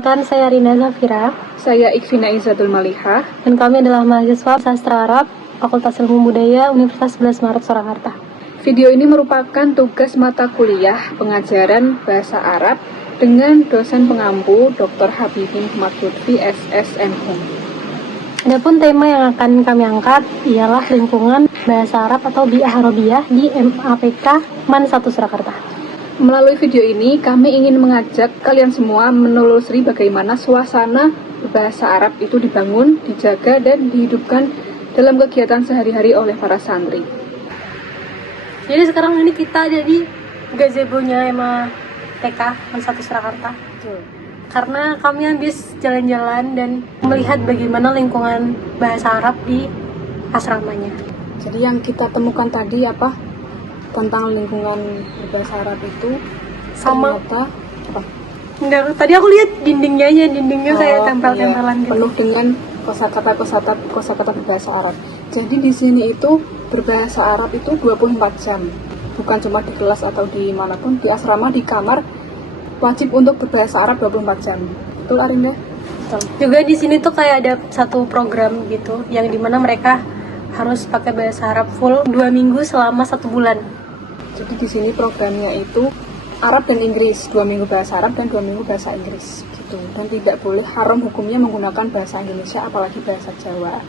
Perkenalkan, saya Rina Zafira. Saya Ikvina Izzatul Malihah. Dan kami adalah mahasiswa Sastra Arab, Fakultas Ilmu Budaya, Universitas 11 Maret, Surakarta. Video ini merupakan tugas mata kuliah pengajaran Bahasa Arab dengan dosen pengampu Dr. Habibin Muhammad Lutfi, SSMU. Adapun tema yang akan kami angkat ialah lingkungan Bahasa Arab atau Bi'ah Arabiyah di MAPK MAN 1 Surakarta. Melalui video ini, kami ingin mengajak kalian semua menelusuri bagaimana suasana bahasa Arab itu dibangun, dijaga, dan dihidupkan dalam kegiatan sehari-hari oleh para santri. Jadi sekarang ini kita ada di gazebo-nya MAPK MAN 1 Surakarta. Karena kami habis jalan-jalan dan melihat bagaimana lingkungan bahasa Arab di asramanya. Jadi yang kita temukan tadi apa? Tentang lingkungan berbahasa Arab itu sama ternyata apa? Enggak, tadi aku lihat dindingnya kayak tempel-tempelan iya, gitu. penuh dengan kosakata berbahasa Arab. Jadi di sini itu berbahasa Arab itu 24 jam. Bukan cuma di kelas atau di manapun, di asrama, di kamar wajib untuk berbahasa Arab 24 jam. Betul Arinda? Betul. Juga di sini tuh kayak ada satu program gitu yang dimana mereka harus pakai bahasa Arab full 2 minggu selama 1 bulan. Jadi di sini programnya itu Arab dan Inggris, 2 minggu bahasa Arab dan 2 minggu bahasa Inggris gitu. Dan tidak boleh haram hukumnya menggunakan bahasa Indonesia apalagi bahasa Jawa.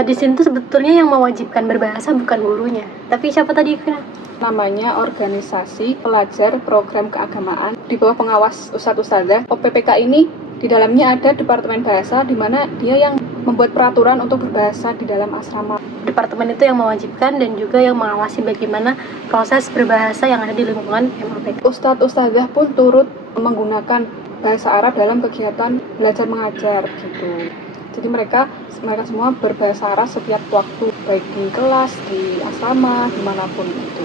Di sini tuh sebetulnya yang mewajibkan berbahasa bukan gurunya, tapi siapa tadi, Vina? Namanya Organisasi Pelajar Program Keagamaan di bawah pengawas Ustadz Ustadzah. OPPK ini di dalamnya ada Departemen Bahasa di mana dia yang membuat peraturan untuk berbahasa di dalam asrama. Departemen itu yang mewajibkan dan juga yang mengawasi bagaimana proses berbahasa yang ada di lingkungan MAPK. Ustadz Ustadzah pun turut menggunakan bahasa Arab dalam kegiatan belajar mengajar gitu. Jadi mereka semua berbahasa Arab setiap waktu, baik di kelas, di asrama, dimanapun itu.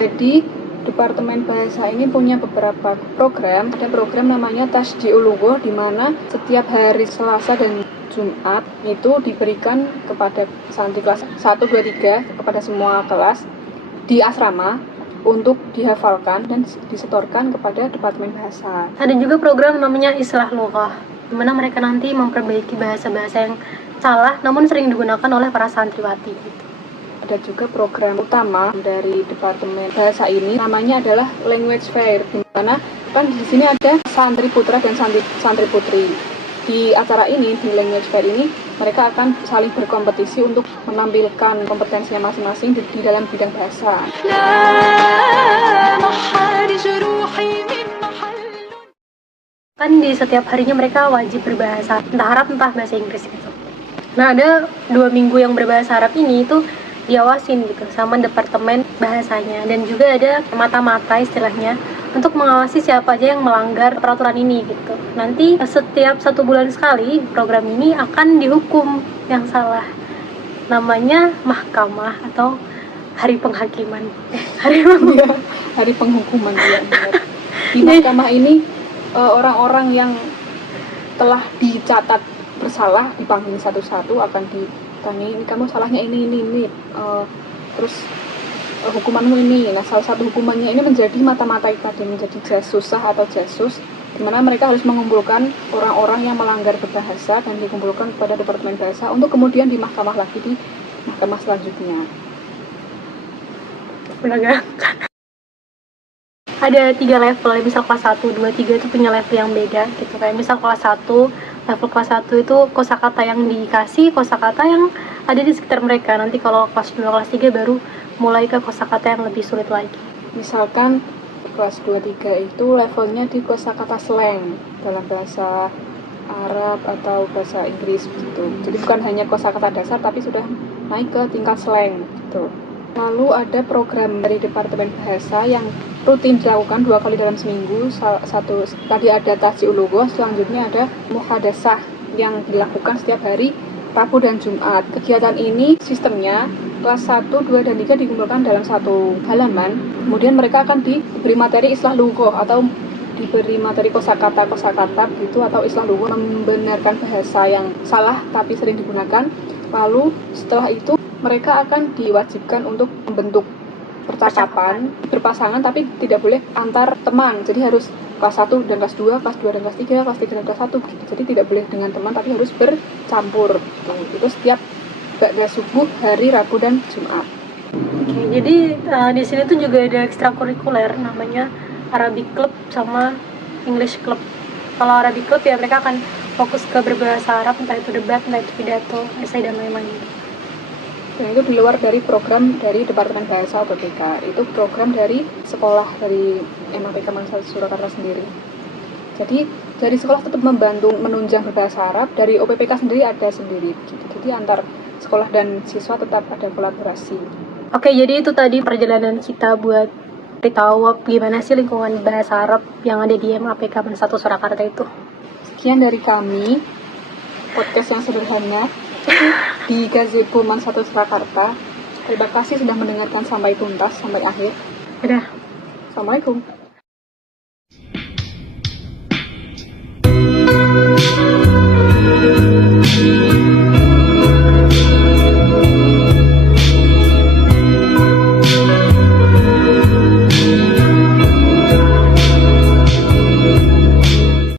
Jadi Departemen Bahasa ini punya beberapa program. Ada program namanya Tasji'ul Lughah, di mana setiap hari Selasa dan Jumat itu diberikan kepada santri kelas 1, 2, 3, kepada semua kelas di asrama untuk dihafalkan dan disetorkan kepada Departemen Bahasa. Ada juga program namanya Islah Lughah, di mana mereka nanti memperbaiki bahasa-bahasa yang salah namun sering digunakan oleh para santriwati gitu. Ada juga program utama dari Departemen Bahasa ini, namanya adalah Language Fair, di mana kan di sini ada santri putra dan santri putri. Di acara ini, di Language Fair ini, mereka akan saling berkompetisi untuk menampilkan kompetensinya masing-masing di dalam bidang bahasa. Kan di setiap harinya mereka wajib berbahasa, entah Arab entah bahasa Inggris gitu. Nah, ada 2 minggu yang berbahasa Arab ini itu diawasin gitu sama Departemen Bahasanya, dan juga ada mata-mata istilahnya untuk mengawasi siapa aja yang melanggar peraturan ini gitu. Nanti setiap 1 bulan sekali program ini akan dihukum yang salah. Namanya mahkamah atau hari penghakiman. Hari penghukuman ya. Di mahkamah ini orang-orang yang telah dicatat bersalah dipanggil satu-satu, akan ditanya, ini kamu salahnya ini. Terus hukumanmu ini. Nah, salah satu hukumannya ini menjadi mata-mata tadi, menjadi jasusah atau jasus, di mana mereka harus mengumpulkan orang-orang yang melanggar berbahasa dan dikumpulkan kepada Departemen Bahasa untuk kemudian di mahkamah lagi, di mahkamah selanjutnya. Menegakkan. Ada 3 level, misal kelas 1, 2, 3 itu punya level yang beda gitu. Kayak misal kelas 1, level kelas 1 itu kosakata yang dikasih, kosakata yang ada di sekitar mereka. Nanti kalau kelas 2, kelas 3 baru mulai ke kosakata yang lebih sulit lagi. Misalkan kelas 2, 3 itu levelnya di kosakata slang dalam bahasa Arab atau bahasa Inggris gitu. Jadi bukan hanya kosakata dasar tapi sudah naik ke tingkat slang gitu. Lalu ada program dari Departemen Bahasa yang rutin dilakukan 2 kali dalam seminggu. Satu tadi ada Tasji'ul Lughah, selanjutnya ada Muhadasah yang dilakukan setiap hari Rabu dan Jumat. Kegiatan ini sistemnya kelas 1, 2, dan 3 dikumpulkan dalam satu halaman. Kemudian mereka akan diberi materi Islah Lughah atau diberi materi kosakata gitu, atau Islah Lughah, membenarkan bahasa yang salah tapi sering digunakan. Lalu setelah itu mereka akan diwajibkan untuk membentuk percakapan berpasangan, tapi tidak boleh antar teman. Jadi harus kelas 1 dan kelas 2, kelas 2 dan kelas 3, kelas 3 dan kelas 1 gitu. Jadi tidak boleh dengan teman tapi harus bercampur gitu. Itu setiap ba'da subuh hari Rabu dan Jumat. Oke, jadi di sini tuh juga ada ekstrakurikuler namanya Arabic Club sama English Club. Kalau Arabic Club ya mereka akan fokus ke berbahasa Arab, entah itu debat, entah itu pidato, esai dan lain-lain. Dan itu di luar dari program dari Departemen Bahasa atau BK. Itu program dari sekolah dari MAPK Mangsa Surakarta sendiri. Jadi dari sekolah tetap membantu menunjang berbahasa Arab, dari OPPK sendiri ada sendiri gitu. Jadi antar sekolah dan siswa tetap ada kolaborasi. Oke, jadi itu tadi perjalanan kita buat beritahu gimana sih lingkungan bahasa Arab yang ada di MAPK Mangsa Surakarta itu. Sekian dari kami, podcast yang sederhana di Gazebo Mangsa Surakarta. Terima kasih sudah mendengarkan sampai tuntas, sampai akhir. Dadah. Assalamualaikum.